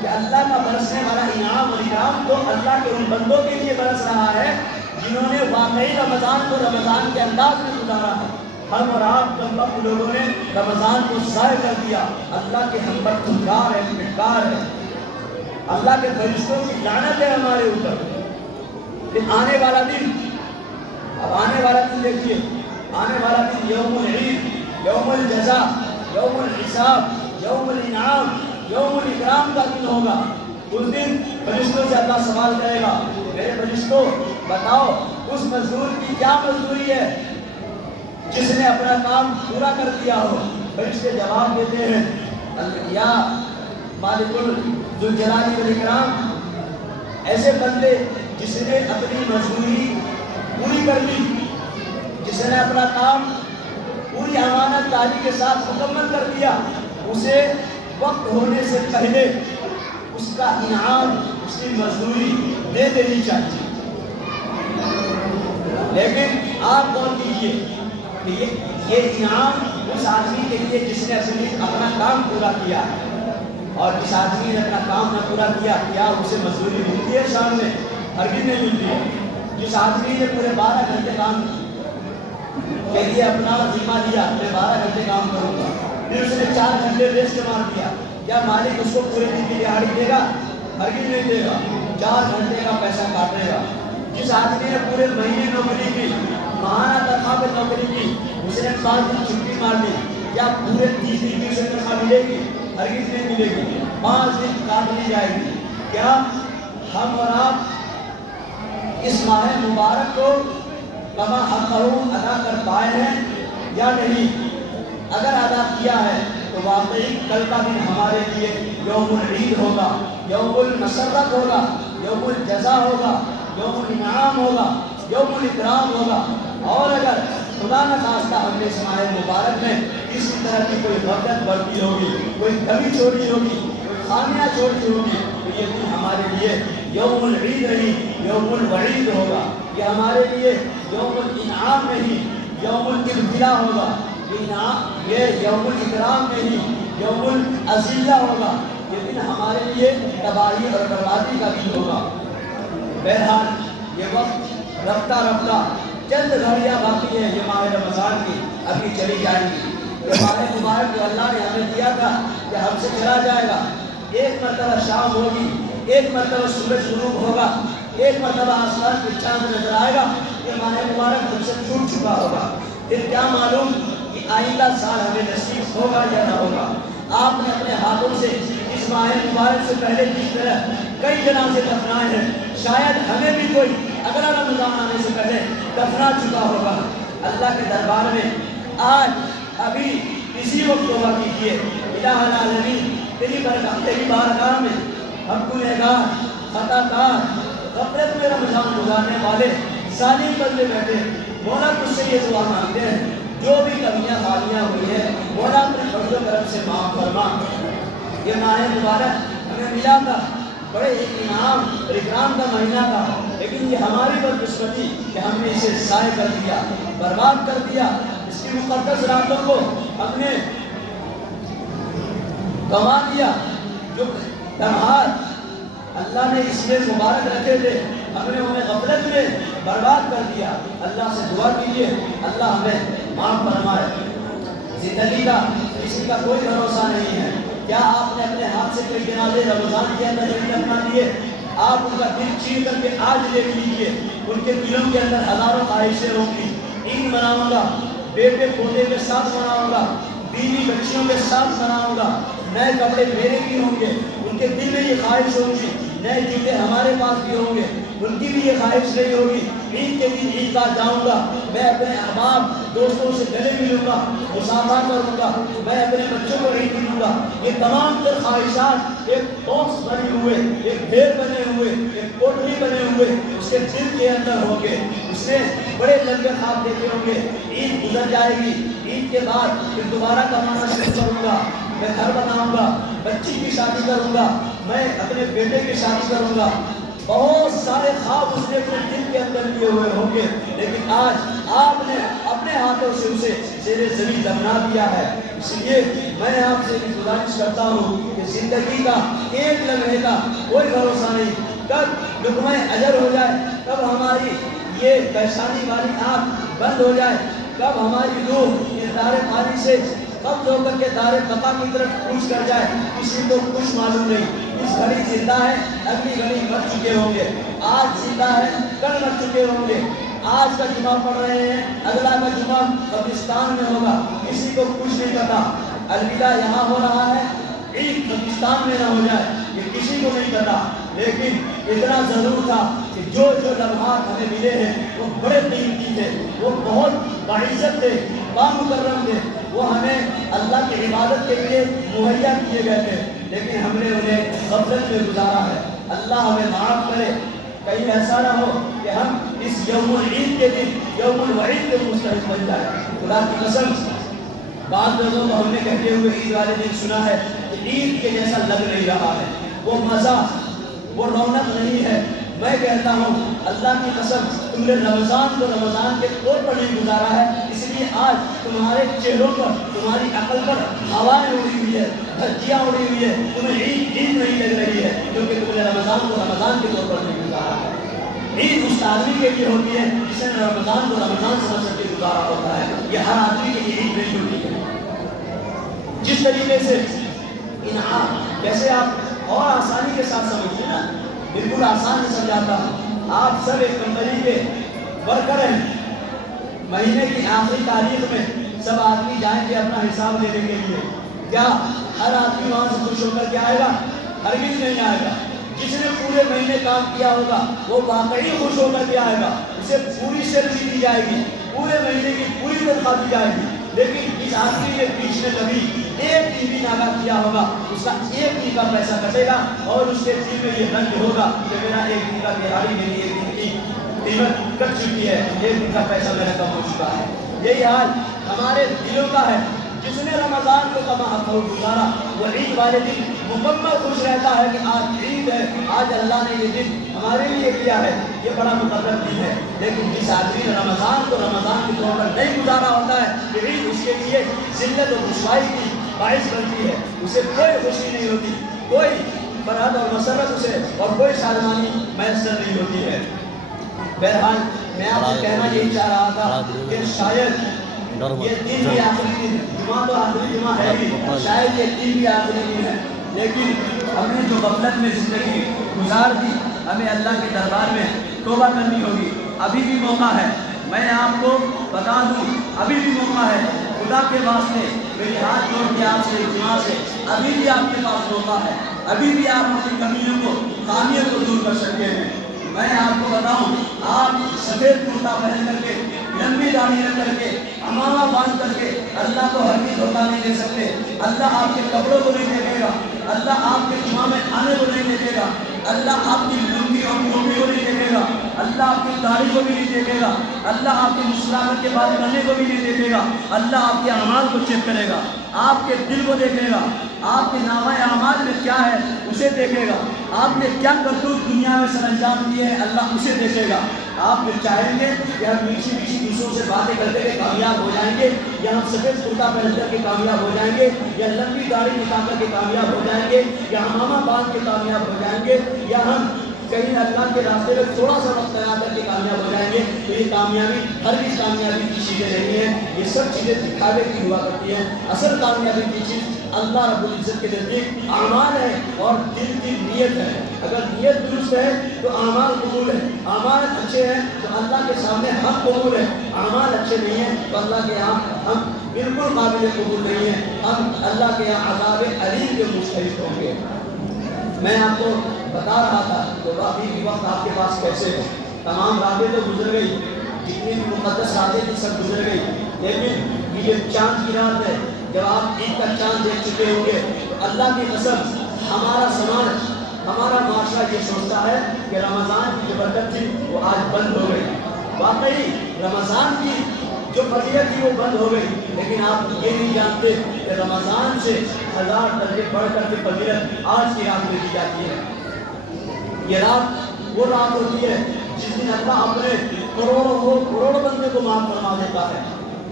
کہ اللہ کا برسنے والا انعام اور اکرام تو اللہ کے ان بندوں کے لیے برس رہا ہے جنہوں نے واقعی رمضان کو رمضان کے انداز میں گزارا ہے۔ ہم اور آپ کم وقت لوگوں نے رمضان کو ضائع کر دیا۔ اللہ کے ہم پر تھنکار ہے، پھٹکار ہے، اللہ کے فرشتوں کی لعنت ہے ہمارے اوپر۔ لیکن آنے والا دن، اب آنے والا دن دیکھیے، آنے والا دن یوم العید، یوم الجزا، یوم الحساب، یوم الانعام، یوم الاکرام کا دن ہوگا۔ اس دن فرشتوں سے اللہ سوال کرے گا میرے فرشتوں بتاؤ اس مزدور کی کیا مزدوری ہے جس نے اپنا کام پورا کر دیا ہو؟ فرشتے جواب دیتے ہیں یا مالک الجلال والاکرام ایسے بندے جس نے اپنی مزدوری پوری کر دی، جس نے اپنا کام پوری امانت داری کے ساتھ مکمل کر دیا، اسے وقت ہونے سے پہلے اس کا انعام، اس کی مزدوری دے دینی چاہیے۔ لیکن آپ غور کیجیے کہ یہ انعام اس آدمی کے لیے جس نے اپنا کام پورا کیا، اور جس آدمی نے اپنا کام نہ پورا کیا، کیا اسے مزدوری ملتی ہے شام میں؟ ہرگز نہیں ملتی ہے۔ جس آدمی نے پورے 12 گھنٹے کام کے لیے اپنا ذمہ لیا، میں 12 گھنٹے کام کروں گا، پھر اس نے 4 گھنٹے ریسٹ مار دیا، کیا مالک اس کو پورے دن کی دہاڑی دے گا؟ ہرگز نہیں دے گا، 4 گھنٹے کا پیسہ کاٹے گا۔ جس آدمی نے پورے مہینے نوکری کی، ماہانہ تنخواہ پہ نوکری کی، اس نے 5 دن چھٹی مار دی، کیا پورے 30 دن کی اسے تنخواہ ملے گی؟ ہرگز نہیں ملے گی، 5 دن کاٹ لی جائے گی۔ کیا ہم اور آپ اس ماہ مبارک کو کما حقہ ادا کر پائے ہیں یا نہیں؟ اگر ادا کیا ہے تو واقعی کل کا دن ہمارے لیے یوم العید ہوگا، یوم المسرت ہوگا، یوم الجزا ہوگا، یوم الانعام ہوگا، یوم الاکرام ہوگا۔ اور اگر خدا نہ خواستہ ہم نے اس ماہ مبارک میں کسی طرح کی کوئی غفلت برتی ہوگی، کوئی کمی چھوڑی ہوگی، کوئی خامیاں چھوڑی ہوگی، تو یہ دن ہمارے لیے یوم العید نہیں، یوم الوعید ہوگا۔ یہ ہمارے لیے یوم الانعام نہیں، یوم الابتلاء ہوگا۔ یہ یوم الاکرام نہیں، یوم العزیہ ہوگا۔ یہ دن ہمارے لیے تباہی اور بربادی کا دن ہوگا۔ بہرحال یہ وقت رفتہ رفتہ چند گھڑیاں باقی ہیں، یہ ماہ رمضان کی ابھی چلی جائیں گی۔ یہ ماہ مبارک جو اللہ نے ہمیں دیا تھا کہ ہم سے چلا جائے گا، ایک مرتبہ شام ہوگی، ایک مرتبہ سورج غروب ہوگا، ایک مرتبہ آسمان پہ چاند نظر آئے گا، یہ ماہ مبارک ہم سے چھوٹ چکا ہوگا۔ پھر کیا معلوم کہ آئندہ سال ہمیں نصیب ہوگا یا نہ ہوگا۔ آپ نے اپنے ہاتھوں سے اس ماہ مبارک سے پہلے جس طرح کئی جنازے دفنائے ہیں، شاید ہمیں بھی کوئی اگلا رمضان آنے سے پہلے دفنا چکا ہوگا۔ اللہ کے دربار میں آج ابھی اسی وقت توبہ کیجیے، الہ العالمین تیری بارگاہ میں ہم گنہگار، خطا کار، غفلت میں رمضان گزارنے والے ظالم بندے بیٹھے، مولا تجھ سے یہ دعا مانگتے ہیں، جو بھی کمیاں خامیاں ہوئی ہیں مولا اپنے فضل و کرم سے معاف فرما۔ یہ ماہ مبارک ہمیں ملا تھا، بڑے انعام اور اکرام کا مہینہ تھا، لیکن یہ ہماری بدقسمتی کہ ہم نے اسے ضائع کر دیا، برباد کر دیا۔ اس کی مقدس راتوں کو ہم نے گنوا دیا، جو لمحات اللہ نے اس میں مبارک رکھے تھے ہم نے انہیں غفلت میں برباد کر دیا۔ اللہ سے دعا کیجیے اللہ ہمیں معاف فرمائے۔ زندگی کا کسی کا کوئی بھروسہ نہیں ہے۔ کیا آپ نے اپنے ہاتھ سے کوئی جنازے رمضان کے اندر نہیں دفنا دیے؟ آپ ان کا دل چیر کر کے آج دیکھ لیجیے، ان کے دلوں کے اندر ہزاروں خواہشیں ہوں گی، عید مناؤں گا، بیٹے پوتے کے ساتھ مناؤں گا، بیوی بچیوں کے ساتھ مناؤں گا، نئے کپڑے میرے بھی ہوں گے، ان کے دل میں یہ خواہش ہوگی، نئے جوتے ہمارے پاس بھی ہوں گے، ان کی بھی یہ خواہش نہیں ہوگی، عید کے دن عید گاہ جاؤں گا، میں اپنے احباب دوستوں سے گلے ملوں گا، مصافحہ کروں گا، میں اپنے بچوں کو عید ملوں گا۔ یہ تمام تر خواہشات ایک باکس بنے ہوئے، ایک ڈھیر بنے ہوئے، ایک کوٹری بنے ہوئے اس کے دل کے اندر ہوں گے۔ اس نے بڑے لمبے خواب دیکھے ہوں گے، عید گزر جائے گی، عید کے بعد پھر دوبارہ کمانا شروع کروں گا، میں گھر بناؤں گا، بچی کی شادی کروں گا، میں اپنے بیٹے کی شادی کروں گا۔ بہت سارے خواب اس نے اپنے دل کے اندر لیے ہوئے ہوں گے، لیکن آج آپ نے اپنے ہاتھوں سے اسے زیر زمین دفنا دیا ہے۔ اس لیے میں آپ سے گزارش کرتا ہوں کہ زندگی کا ایک لمحے کا کوئی بھروسہ نہیں، کب لقمہ اجر ہو جائے، کب ہماری یہ پریشانی والی آنکھ بند ہو جائے، کب ہماری روح اس دار فانی سے قبض ہو کر کے دار بقا کی طرف کوچ کر جائے، کسی کو کچھ معلوم نہیں۔ اس گھڑی زندہ ہے، اگلی گھڑی مر چکے ہوں گے، آج زندہ ہے کل مر چکے ہوں گے، آج کا جمعہ پڑھ رہے ہیں اگلا کا جمعہ قبرستان میں ہوگا، کسی کو کچھ نہیں پتا۔ الوداع یہاں ہو رہا ہے، عید قبرستان میں نہ ہو جائے یہ کسی کو نہیں پتا۔ لیکن اتنا ضرور تھا کہ جو لمحات ہمیں ملے ہیں وہ بڑے قیمتی تھے، وہ بہت باعزت تھے، بامکرم تھے، وہ ہمیں اللہ کی عبادت کے لیے مہیا کیے گئے تھے، لیکن ہم نے انہیں غفلت میں گزارا ہے۔ اللہ ہمیں معاف کرے، کہیں ایسا نہ ہو کہ ہم اس یوم العید کے دن یوم الوعید کے مستحق بن جائے۔ خدا کی قسم بعض لوگوں کو ہم نے کہتے ہوئے عید والے دن سنا ہے کہ عید کے جیسا لگ نہیں رہا ہے، وہ مزہ، وہ رونق نہیں ہے۔ میں کہتا ہوں اللہ کی قسم تم نے رمضان کو رمضان کے طور پر نہیں گزارا ہے، اس لیے آج تمہارے چہروں پر، تمہاری عقل پر ہوائیں اڑی ہوئی ہے، دھجیاں اڑی ہوئی ہے، تمہیں عید نہیں لگ رہی ہے، کیونکہ تم نے رمضان کو رمضان کے طور پر نہیں گزارا ہے۔ عید اس آدمی کے لیے ہوتی ہے جس نے رمضان کو رمضان سمجھ کے گزارا ہوتا ہے، یہ ہر آدمی کے لیے عید نہیں ہوتی ہے۔ جس طریقے سے انعام، جیسے آپ اور آسانی کے ساتھ سمجھیے نا، بالکل آسان سے سمجھاتا ہوں۔ آپ سب ایک کمپنی کے ورکر ہیں، مہینے کی آخری تاریخ میں سب آدمی جائیں گے اپنا حساب لینے کے لیے، کیا ہر آدمی وہاں سے خوش ہو کر کے آئے گا؟ ہرگز نہیں آئے گا۔ جس نے پورے مہینے کام کیا ہوگا وہ واقعی خوش ہو کر کے آئے گا، اسے پوری سیلری دی جائے گی، پورے مہینے کی پوری تنخواہ دی جائے گی۔ لیکن اس آدمی کے بیچ میں کبھی ایک دن بھی ناغہ کیا ہوگا، اس کا ایک دن کا پیسہ کٹے گا اور اس کے دل میں یہ رنج ہوگا کہ میرا ایک دن کا دہاڑی، میری ایک دن کی قیمت کٹ چکی ہے، ایک دن کا پیسہ میرا کم ہو چکا ہے۔ یہی حال ہمارے دلوں کا ہے۔ جس نے رمضان کو کما حق گزارا وہ عید والے دن مکمل خوش رہتا ہے کہ آج عید ہے، آج اللہ نے یہ دن ہمارے لیے کیا ہے، یہ بڑا مقدس دن ہے۔ لیکن جس آدمی نے رمضان کو رمضان کے طور پر نہیں گزارا ہوتا ہے کہ عید اس کے لیے ذلت و رسوائی کی باعث بنتی ہے، اسے کوئی خوشی نہیں ہوتی، کوئی فرحت اور مسرت اسے اور کوئی شادمانی میسر نہیں ہوتی ہے۔ بہرحال میں آپ سے کہنا یہی چاہ رہا تھا کہ شاید یہ دن بھی آخری دن، جمعہ تو آخری جمعہ ہے ہی، شاید یہ دن بھی آخری دن ہے، لیکن ہم نے جو غفلت میں زندگی گزار دی، ہمیں اللہ کے دربار میں توبہ کرنی ہوگی۔ ابھی بھی موقع ہے، میں آپ کو بتا دوں ابھی بھی موقع ہے، خدا کے واسطے میرے ہاتھ جوڑ کے آپ سے جمعہ سے ابھی بھی آپ کے پاس موقع ہے، ابھی بھی آپ اپنی کمیوں کو، خامیوں کو دور کر سکتے ہیں۔ میں آپ کو بتاؤں، آپ سفید کرتا پہن کر کے، لمبی داڑھی رکھ کر کے، امامہ باندھ کر کے اللہ کو ہرگز دھوکہ نہیں دے سکتے۔ اللہ آپ کے کپڑوں کو نہیں دیکھے گا، اللہ آپ کے جمعہ میں آنے کو نہیں دیکھے گا، اللہ آپ کی لنگی اور ٹوپی کو نہیں دیکھے گا، اللہ آپ کی داڑھی کو بھی نہیں دیکھے گا، اللہ آپ کی مسلمت کے بعد کرنے کو بھی نہیں دیکھے گا، اللہ آپ کے اعمال کو چیک کرے گا، آپ کے دل کو دیکھے گا، آپ کے نامہ اعمال میں کیا ہے اسے دیکھے گا، آپ نے کیا کرتوت دنیا میں سر انجام دیے ہیں اللہ اسے دیکھے گا۔ آپ پھر چاہیں گے کہ ہم میٹھی میٹھی دوسروں سے باتیں کرتے ہوئے کامیاب ہو جائیں گے، یا ہم سفید کرتا پہن کر کے کامیاب ہو جائیں گے، یا لمبی داڑھی نکال کر کے کامیاب ہو جائیں گے، یا امامہ باندھ کے کامیاب ہو جائیں گے، یا ہم کہیں اللہ کے راستے میں تھوڑا سا وقت لگا کر کے کامیاب ہو جائیں گے۔ تو یہ کامیابی ہرگز کامیابی کی چیزیں نہیں ہیں، یہ سب چیزیں دکھاوے کی ہوا کرتی ہیں۔ اصل کامیابی کی چیز اللہ رب العزت کے نزدیک اعمال ہے اور دل کی نیت ہے۔ اگر نیت درست ہے تو اعمال قبول ہے، اعمال اچھے ہیں تو اللہ کے سامنے ہم قبول ہے، اعمال اچھے نہیں ہیں تو اللہ کے یہاں ہم بالکل قابل قبول نہیں ہیں، ہم اللہ کے یہاں عذاب علیم کے مستحق ہوں گے۔ میں آپ کو بتا رہا تھا کہ ابھی بھی وقت آپ کے پاس کیسے ہے، تمام راتیں تو گزر گئی، جتنی بھی مقدس راتیں تھی سب گزر گئی، لیکن یہ چاند کی رات ہے، جب آپ عید کا چاند دیکھ چکے ہوں گے تو اللہ کی قسم ہمارا سماج، ہمارا معاشرہ یہ سوچتا ہے کہ رمضان کی جو برکت تھی وہ آج بند ہو گئی۔ واقعی رمضان کی جو فضیلت تھی وہ بند ہو گئی، لیکن آپ یہ نہیں جانتے کہ رمضان سے 1000 درجے بڑھ کر کے فضیلت آج کی رات میں دی جاتی ہے۔ یہ رات وہ رات ہوتی ہے جس دن اللہ اپنے کروڑوں بندے کو معاف فرما دیتا ہے۔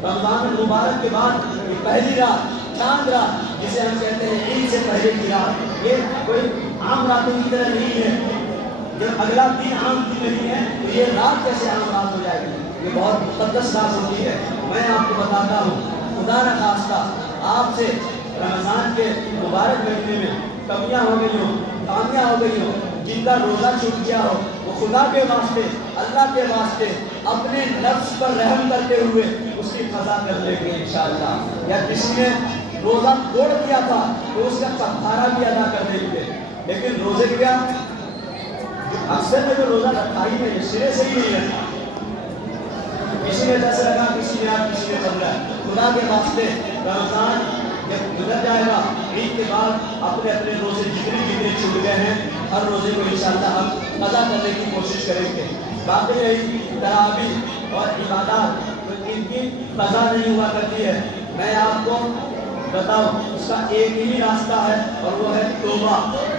رمضان المبارک کے بعد یہ پہلی رات، چاند رات، جسے ہم کہتے ہیں عید سے پہلے کی رات، یہ کوئی عام راتوں کی طرح نہیں ہے۔ جب اگلا دن عام دن نہیں ہے تو یہ رات کیسے عام رات ہو جائے گی؟ یہ بہت مقدس رات ہوتی ہے۔ میں آپ کو بتاتا ہوں، خدا نہ خواستہ آپ سے رمضان کے مبارک مہینے میں کمیاں ہو گئی ہوں، خامیاں ہو گئی ہوں، جن کا روزہ چھوٹ گیا ہو، وہ خدا کے واسطے، اللہ کے واسطے اپنے نفس پر رحم کرتے ہوئے اس کی قضا کر لیں گے انشاءاللہ۔ یا کسی نے روزہ توڑ دیا تھا تو اس کا کفارہ بھی ادا کر دیں گے، لیکن روزے کیا اکثر میں جو روزہ رکھا ہی نہیں، سرے سے ہی نہیں رکھا، کسی نے 10 رکھا، کسی نے 8، کسی نے 15۔ خدا کے واسطے رمضان جب گزر جائے گا، عید کے بعد اپنے اپنے روزے جتنے چھوٹ گئے ہیں ہر روزے کو انشاءاللہ ہم قضا کرنے کی کوشش کریں گے۔ باقی رہی تراویح اور عبادات تو ان کی قضا نہیں ہوا کرتی ہے۔ میں آپ کو بتاؤں اس کا ایک ہی راستہ ہے اور وہ ہے توبہ،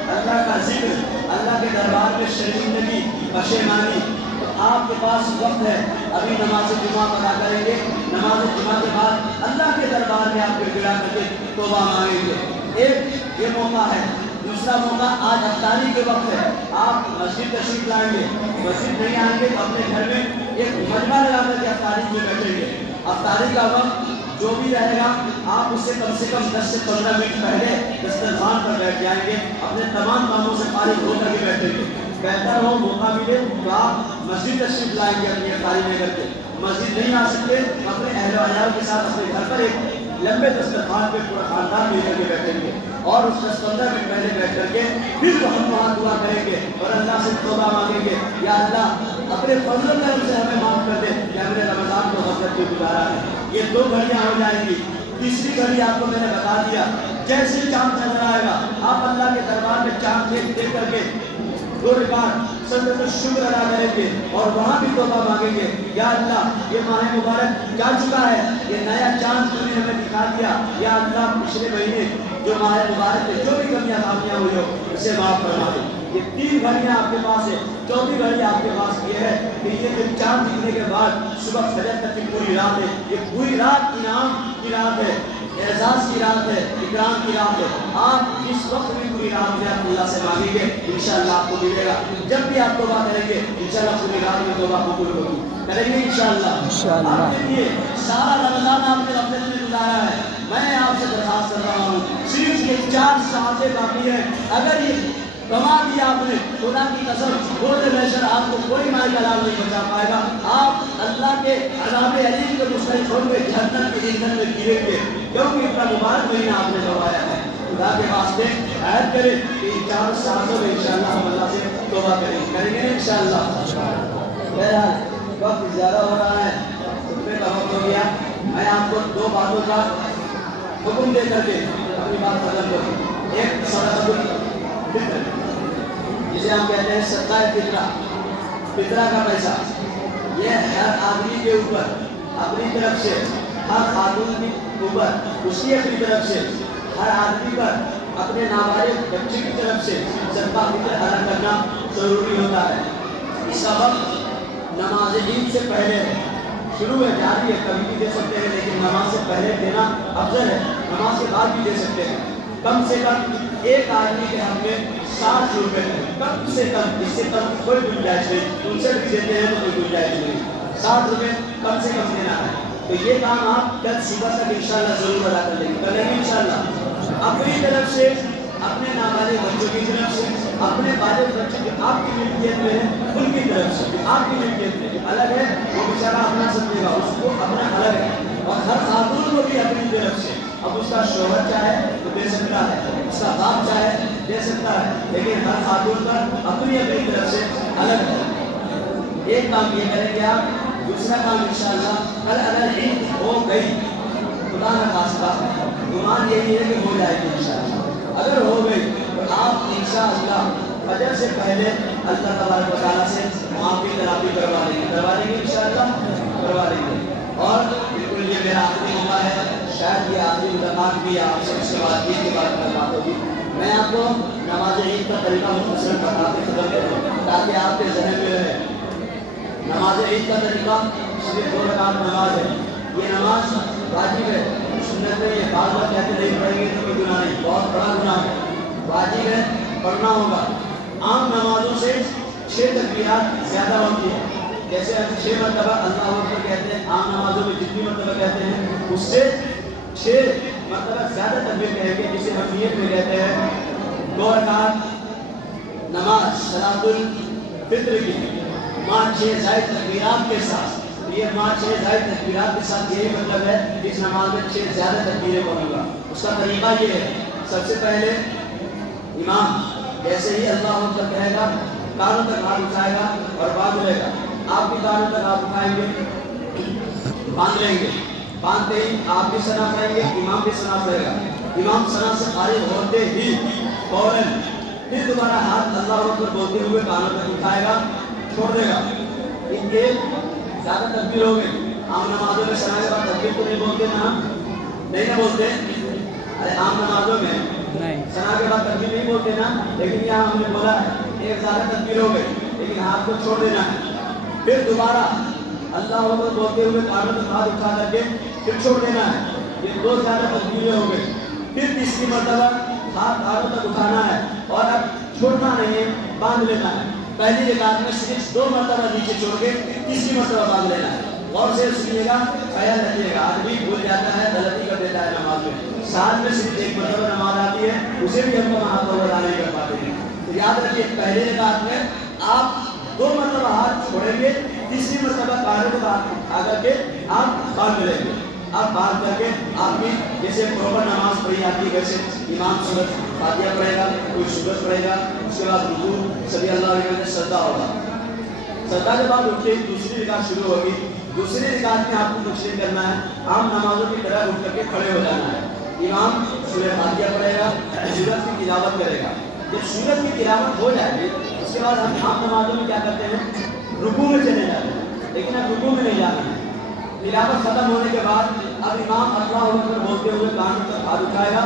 اللہ کا ذکر، اللہ کے دربار میں شرمندگی، پشیمانی۔ تو آپ کے پاس وقت ہے، ابھی نماز جمعہ ادا کریں گے، نماز جمعہ کے بعد اللہ کے دربار میں آپ گڑ گڑا کر کے توبہ مانگیں گے۔ ایک یہ موقع ہے۔ دوسرا موقع آج افطاری کے وقت ہے، آپ مسجد تشریف لائیں گے، مسجد نہیں آئیں گے تو اپنے گھر میں ایک مجمع لگا کر کے افطاری میں بیٹھیں گے۔ افطاری کا وقت جو بھی رہے گا آپ اس سے کم 10 سے 15 منٹ پہلے دسترخوان پر بیٹھ جائیں گے، اپنے تمام کاموں سے فارغ ہو کر کے بیٹھیں گے۔ بہتر ہو موقع ملے تو آپ مسجد تشریف لائیں گے اپنی افطاری لے کر کے۔ مسجد نہیں آ سکتے اپنے اہل و عیال کے ساتھ اپنے گھر پر ایک لمبے دسترخوان پہ پورا خاندان مل کر کے بیٹھیں گے اور اس 10-15 منٹ پہلے بیٹھ کر کے پھر ہم وہاں دعا کریں گے اور اللہ سے توبہ مانگیں گے، یا اللہ اپنے فضل و کرم سے ہمیں معاف کر دے کہ ہم نے رمضان کو غفلت میں گزارا ہے۔ یہ 2 گھڑیاں ہو جائیں گی۔ تیسری گھڑی آپ کو میں نے بتا دیا، جیسے چاند نظر آئے گا آپ اللہ کے دربار میں چاند دیکھ کر کے 2 رکعت سجدۃ الشکر ادا کریں گے اور وہاں بھی توبہ مانگیں گے، یا اللہ یہ ماہ مبارک جا چکا ہے، یہ نیا چاند تو نے ہمیں دکھا دیا، یا اللہ پچھلے مہینے جو ماہ مبارک میں جو بھی کمیاں خامیاں ہوئی ہو اسے معاف فرما دے۔ یہ 3 گھڑیاں آپ کے پاس ہے۔ چوتھی گھڑی آپ کے پاس یہ ہے کہ یہ جو چاند دکھنے کے بعد صبح فجر تک کی پوری رات ہے، یہ پوری رات انعام کی رات ہے، اعزاز کی رات ہے، اکرام کی رات ہے۔ آپ جس وقت بھی پوری رات میں آپ اللہ سے مانگیں گے انشاءاللہ آپ کو ملے گا۔ جب بھی آپ توبہ کریں گے انشاءاللہ پوری رات میں توبہ قبول ہوگی، کریں گے انشاءاللہ۔ آپ کے لیے سارا رمضان آپ نے غفلت میں گزارا ہے، میں آپ سے درخواست کر رہا ہوں صرف یہ 4 ساعتیں باقی ہیں، اگر یہ کما دیا آپ نے خدا کی قسم بولے بشر آپ کو کوئی مائی کلام نہیں بچا پائے گا۔ آپ اللہ کے عذاب علیم کے مستحق ہوں گے، جہنم کے ایندھن میں گریں گے، کیونکہ اتنا مبارک مہینہ آپ نے کروایا ہے۔ خدا کے واسطے عہد کریں کہ ان 4 سالوں میں انشاءاللہ ہم اللہ سے توبہ کریں گے انشاءاللہ۔ بہرحال وقت زیادہ ہو رہا ہے، خطبے کا وقت ہو گیا، میں آپ کو 2 باتوں کا حکم دے کر کے اپنی بات ختم کروں۔ ایک صدقۃ الفطر جسے ہم کہتے ہیں صدقہ فطرہ، فطرہ کا پیسہ، یہ ہر آدمی کے اوپر اپنی طرف سے، ہر خاتون کے اوپر اس کی اپنی طرف سے، ہر آدمی پر اپنے نابالغ بچے کی طرف سے صدقہ فطر ادا کرنا ضروری ہوتا ہے۔ اس کا وقت نماز عید سے پہلے ہے، شروع ہے، جاری ہے، کبھی بھی دے سکتے ہیں، لیکن نماز سے پہلے دینا افضل ہے، نماز کے بعد بھی دے سکتے ہیں۔ کم سے کم ایک آدمی کے حق میں 60 روپے، کم سے کم، اس سے کم کوئی گنجائش نہیں، 59 بھی دیتے ہیں تو کوئی گنجائش نہیں، 60 روپے کم سے کم دینا ہے۔ تو یہ کام آپ کل صبح تک انشاءاللہ ضرور ادا کر لیں گے، کریں گے انشاءاللہ۔ اپنی طرف سے، اپنے نابالغ بچوں کی طرف سے، اپنے بالغ بچے جو آپ کی ملکیت میں ہیں ان کی طرف سے، آپ کی ملکیت میں الگ ہے، وہ بیچارہ اپنا سمجھے گا، اس کو اپنا الگ ہے، اور ہر خاتون کو بھی اپنی طرف سے۔ اب اس کا شوہر چاہے تو دے سکتا ہے، اس کا باپ چاہے دے سکتا ہے، لیکن ہر خاتون پر اپنی اپنی طرف سے الگ ہے۔ ایک کام یہ کریں گے آپ۔ دوسرا کام انشاءاللہ کل اگر عید ہو گئی، خدا نہ خواستہ، گمان یہی ہے کہ ہو جائے گی انشاءاللہ، اگر ہو گئی تو آپ انشاءاللہ فجر سے پہلے اللہ تبارک و تعالیٰ سے معافی تلافی کروا لیں گے انشاءاللہ، کروا لیں گے۔ اور بالکل یہ میرا آخری موقع ہے، شاید یہ آخری ملاقات بھی آپ سے اس کے بعد عید کے بعد ملاقات ہوگی۔ میں آپ کو نماز عید کا طریقہ مختصر بتا کے ختم کروں تاکہ آپ کے ذہن میں رہے۔ نماز عید کا طریقہ صرف 2 رکعت نماز ہے، یہ نماز واجب ہے، سنت میں یہ بعض بار کہتے نہیں پڑھیں گے تو کوئی گناہ نہیں، بہت بڑا گناہ ہے، واجب ہے، پڑھنا ہوگا۔ عام نمازوں سے 6 تکبیرات زیادہ ہوتی ہے، جیسے ہم 6 مرتبہ اللہ اکبر کہتے ہیں، عام نمازوں میں جتنی مرتبہ کہتے ہیں اس سے 6 مرتبہ زیادہ تکبیر کہیں گے، جسے ہم نیت میں کہتے ہیں 2 رکعت نماز صلاۃ الفطر کی 6 زائد تکبیرات کے ساتھ۔ یہ 6 زائد تکبیرات کے ساتھ یہی مطلب ہے اس نماز میں 6 زیادہ تکبیریں پڑھوں گا۔ اس کا طریقہ یہ ہے، سب سے پہلے امام جیسے ہی اللہ اکبر کہے گا کانوں تک ہاتھ اٹھائے گا اور باندھ لے گا. آپ بھی کانوں تک ہاتھ اٹھائیں گے, باندھ لیں گے. باندھتے ہی آپ بھی ثنا پڑھیں گے, امام بھی ثنا پڑھے گا. امام ثنا سے فارغ ہوتے ہی فوراً پھر دوبارہ ہاتھ اللہ اکبر بولتے ہوئے کانوں تک اٹھائے گا, چھوڑ دے گا. ان کے زیادہ تکبیر ہو گئی. عام نمازوں میں ثنا کے بعد تکبیر تو نہیں بولتے نا, نہیں نہ بولتے. ارے عام نمازوں میں ثنا کے بعد تکبیر نہیں بولتے نا, لیکن یہاں ہم نے بولا ہے ایک زیادہ تکبیر ہو گئی, لیکن ہاتھ کو چھوڑ دینا ہے. پھر دوبارہ اللہ اکبر بولتے ہوئے کانوں تک ہاتھ اٹھا کر کے پھر چھوڑ دینا ہے. یہ دو زیادہ تکبیریں ہو گئی. پھر تیسری مرتبہ ہاتھ کانوں تک اٹھانا ہے اور اب چھوڑنا نہیں ہے, باندھ لینا ہے. پہلی رکعت میں صرف 2 مرتبہ نیچے چھوڑ کے تیسری مرتبہ باندھ لینا ہے. غور سے سنیے گا, خیال رکھیے گا. آدمی بھول جاتا ہے, غلطی کر دیتا ہے نماز میں. ساتھ میں صرف 1 مرتبہ نماز آتی ہے, اسے بھی ہم کو ہاتھ کو ادا نہیں کر پاتے ہیں. تو یاد رکھیے پہلے رکعت میں آپ 2 مرتبہ ہاتھ چھوڑیں گے, تیسری مرتبہ کانوں کو اٹھا کر کے آپ باندھ لیں گے. آپ باندھ کر کے آپ بھی جیسے پراپر نماز پڑھی جاتی ہے ویسے امام سورۃ فاتحہ پڑھے گا, کوئی سورت پڑھے گا, اس کے بعد رکوع, سبح اللہ علیہ وسلم سجدہ ہوگا. سجدہ کے بعد اٹھ کے دوسری رکعت شروع ہوگی. دوسری رکعت میں آپ کو کچھ نہیں کرنا ہے, عام نمازوں کی طرح اٹھ کر کے کھڑے ہو جانا ہے. امام سورۃ فاتحہ پڑھے گا, سورت کی تلاوت کرے گا. جب سورت کی تلاوت ہو جائے گی اس کے بعد ہم عام نمازوں میں کیا کرتے ہیں, رکوع میں چلے جاتے ہیں, لیکن اب رکوع میں نہیں جانا ہے. تلاوت ختم ہونے کے بعد اب امام اللہ اکبر بولتے ہوئے کانوں تک ہاتھ اٹھائے گا,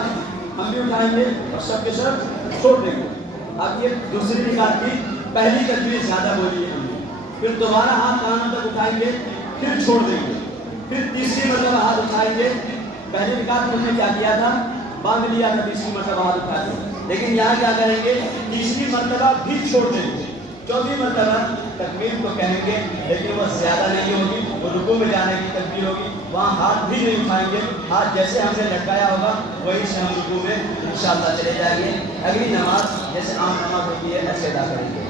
ہم بھی اٹھائیں گے اور سب کے سب چھوڑ دیں گے. اب یہ دوسری رکعت کی پہلی تکبیر زیادہ بولی ہے ہم نے. پھر دوبارہ ہاتھ کانوں تک اٹھائیں گے, پھر چھوڑ دیں گے. پھر تیسری مرتبہ ہاتھ اٹھائیں گے. پہلی رکعت میں ہم نے کیا کیا تھا, باندھ لیا تھا, تیسری مرتبہ ہاتھ اٹھا دیں. لیکن یہاں کیا کریں گے, تیسری مرتبہ بھی چھوڑ دیں گے. چوتھی مرتبہ تکبیر کو کہیں گے, لیکن وہ زیادہ نہیں ہوگی, وہ رکوع میں جانے کی تکبیر ہوگی. وہاں ہاتھ بھی نہیں اٹھائیں گے, ہاتھ جیسے ہم نے لٹکایا ہوگا وہی سے ہم رکوع میں انشاءاللہ چلے جائیں گے. اگلی نماز جیسے عام نماز ہوتی ہے ایسے ادا کریں گے.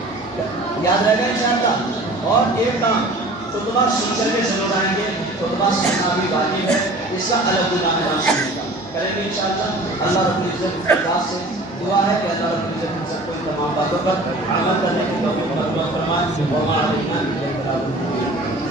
یاد رہے گا انشاءاللہ. اور ایک کام, خطبہ سن کر کے ضرور آئیں گے. خطبہ سننا بھی واجب ہے, اس کا الگ نام کریں گے انشاءاللہ. اللہ رب العزت کی ذات سے دعا ہے کہ اللہ رب العزت ہم سب کو ان تمام باتوں پر عمل کرنے کی توفیق عطا فرمائے.